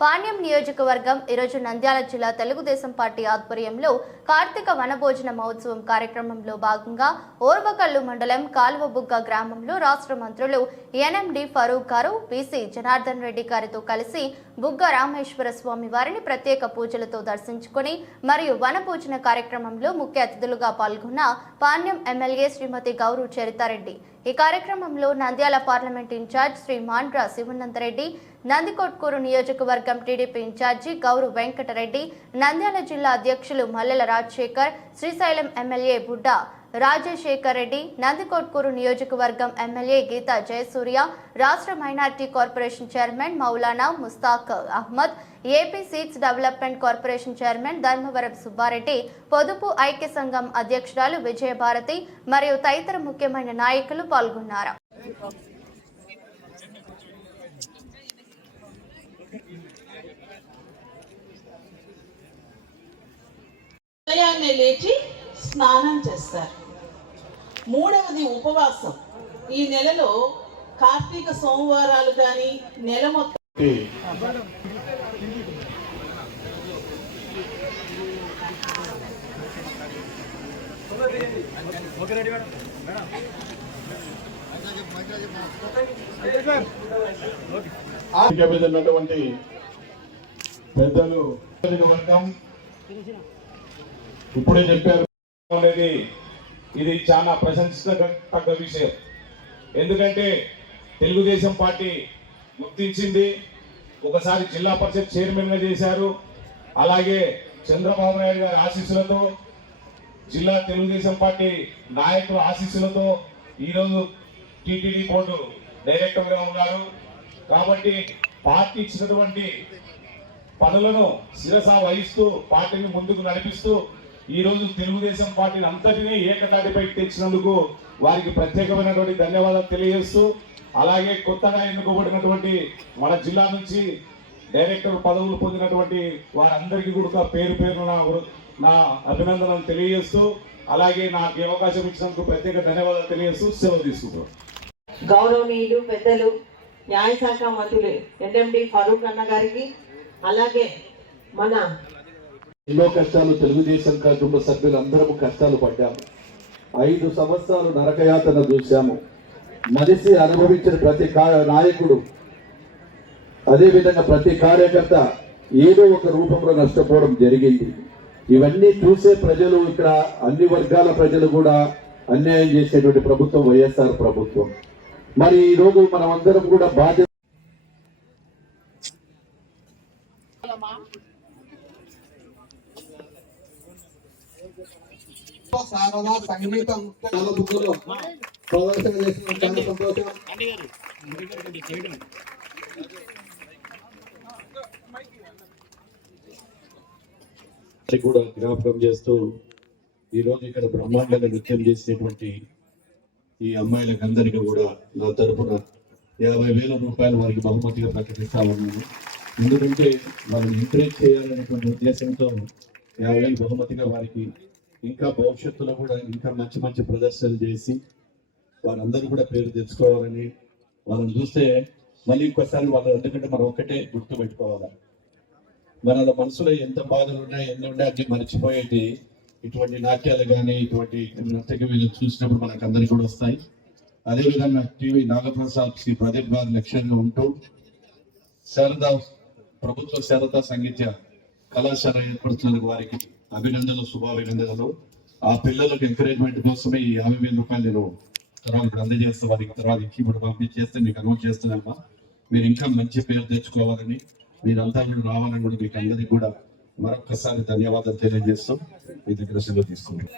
పాణ్యం నియోజకవర్గం ఈరోజు నంద్యాల జిల్లా తెలుగుదేశం పార్టీ ఆధ్వర్యంలో కార్తీక వనభోజన మహోత్సవం కార్యక్రమంలో భాగంగా ఓర్వకల్లు మండలం కాలువబుగ్గ గ్రామంలో రాష్ట్ర మంత్రులు ఎన్ఎండి ఫరూక్ గారు, పిసి జనార్దన్ రెడ్డి గారితో కలిసి బుగ్గ రామేశ్వర స్వామి వారిని ప్రత్యేక పూజలతో దర్శించుకుని మరియు వనభోజన కార్యక్రమంలో ముఖ్య అతిథులుగా పాల్గొన్న పాణ్యం ఎమ్మెల్యే శ్రీమతి గౌరు చరితారెడ్డి. ఈ కార్యక్రమంలో నంద్యాల పార్లమెంట్ ఇన్ఛార్జ్ శ్రీ మాండ్ర శివనందరెడ్డి, నందికొట్కూరు నియోజకవర్గం టీడీపీ ఇన్ఛార్జి గౌరు వెంకటరెడ్డి, నంద్యాల జిల్లా అధ్యక్షులు మల్లెల రాజశేఖర్, శ్రీశైలం ఎమ్మెల్యే బుడ్డ రాజశేఖర్ రెడ్డి, నందికొట్కూరు నియోజకవర్గం ఎమ్మెల్యే గీతా జయసూర్య, రాష్ట్ర minority corporation chairman Maulana Mushtaq Ahmed, AP seeds development corporation chairman Dharmavaram Subbareddy, పొదుపు ఐక్య సంఘం అధ్యక్షురాలు విజయభారతి మరియు తదితర ముఖ్యమైన నాయకులు పాల్గొన్నారు. ఉదయాన్నే లేచి స్నానం చేస్తారు. మూడవది ఉపవాసం. ఈ నెలలో కార్తీక సోమవారాలు కానీ నెల మొత్తం పెద్దలు వర్గం ఇప్పుడే చెప్పారు అనేది ఇది చాలా ప్రశంసించదగ్గ విషయం. ఎందుకంటే తెలుగుదేశం పార్టీ గుర్తించింది, ఒకసారి జిల్లా పరిషత్ చైర్మన్ గా చేశారు. అలాగే చంద్రబాబు నాయుడు గారి ఆశీస్సులతో, జిల్లా తెలుగుదేశం పార్టీ నాయకుల ఆశీస్సులతో ఈరోజు టీటీడీ బోర్డు డైరెక్టర్ గా ఉన్నారు. కాబట్టి పార్టీ ఇచ్చినటువంటి పనులను శిరస వహిస్తూ పార్టీని ముందుకు నడిపిస్తూ ఈ రోజు తెలుగుదేశం పార్టీని అంతటినీ ఏకతాటిపై తెచ్చినందుకు వారికి ప్రత్యేకమైనటువంటి ధన్యవాదాలు తెలియజేస్తూ, అలాగే కొత్తగా ఎన్నుకోబడినటువంటి మన జిల్లా నుంచి డైరెక్టర్ పదవులు పొందినటువంటి వారందరికీ కూడా పేరు పేరు నా అభినందనలు తెలియజేస్తూ, అలాగే నాకు అవకాశం ఇచ్చినందుకు ప్రత్యేక ధన్యవాదాలు తెలియజేస్తూ సెలవు తీసుకుంటాం. గౌరవనీయులు పెద్దలు న్యాయశాఖ మంత్రులు ఎన్ఎండి ఫరూక్ అన్న గారికి, అలాగే మన ఎన్నో కష్టాలు తెలుగుదేశం కుటుంబ సభ్యులందరము కష్టాలు పడ్డాము. 5 సంవత్సరాలు నరకయాతన చూశాము. మనిషి అనుభవించిన ప్రతి నాయకుడు, అదేవిధంగా ప్రతి కార్యకర్త ఏదో ఒక రూపంలో నష్టపోవడం జరిగింది. ఇవన్నీ చూసే ప్రజలు, ఇక్కడ అన్ని వర్గాల ప్రజలు కూడా అన్యాయం చేసేటువంటి ప్రభుత్వం వైఎస్ఆర్ ప్రభుత్వం. మరి ఈరోజు మనం అందరం కూడా బాధ్యత సారదా సంగీతం బుక్కులో ప్రదర్శన చేసిన చాలా సంతోషం. కూడా జ్ఞాపకం చేస్తూ ఈరోజు ఇక్కడ బ్రహ్మాండంగా నృత్యం చేసినటువంటి ఈ అమ్మాయిలకు అందరికీ కూడా నా తరఫున 50,000 రూపాయలు వారికి బహుమతిగా ప్రకటిస్తా ఉన్నాను. ఎందుకంటే వాళ్ళని ఎంకరేజ్ చేయాలనేటువంటి ఉద్దేశంతో 50,000 బహుమతిగా వారికి, ఇంకా భవిష్యత్తులో కూడా ఇంకా మంచి మంచి ప్రదర్శనలు చేసి వారందరూ కూడా పేరు తెచ్చుకోవాలని, వాళ్ళని చూస్తే మళ్ళీ ఇంకోసారి వాళ్ళు, ఎందుకంటే మనం ఒక్కటే గుర్తు పెట్టుకోవాలి, మన మనసులో ఎంత బాధలు ఉన్నాయి, ఎన్ని ఉన్నాయి అన్ని మర్చిపోయేటి ఇటువంటి నాట్యాలు కానీ ఇటువంటి నృత్య వీళ్ళు చూసినప్పుడు మనకు అందరికీ కూడా వస్తాయి. అదేవిధంగా టీవీ నాగప్రసాద్ శ్రీ ప్రదీప్ గారి లక్ష్యంగా ఉంటూ శారదా ప్రభుత్వ శారదా సంగీత కళాశాల ఏర్పడుతున్న వారికి అభినందనలు, శుభాభినందనలు. ఆ పిల్లలకు ఎంకరేజ్మెంట్ కోసమే ఈ 50,000 రూపాయలు నేను తర్వాత ఇప్పుడు అందజేస్తే వారికి తర్వాత ఇప్పుడు పంపించేస్తే మీకు అనౌన్స్ చేస్తున్నామా. మీరు ఇంకా మంచి పేరు తెచ్చుకోవాలని, మీరంతా కూడా రావాలని కూడా మీకు అందరికీ కూడా మరొకసారి ధన్యవాదాలు తెలియజేస్తూ మీ దగ్గర సెలవు తీసుకుంటాం.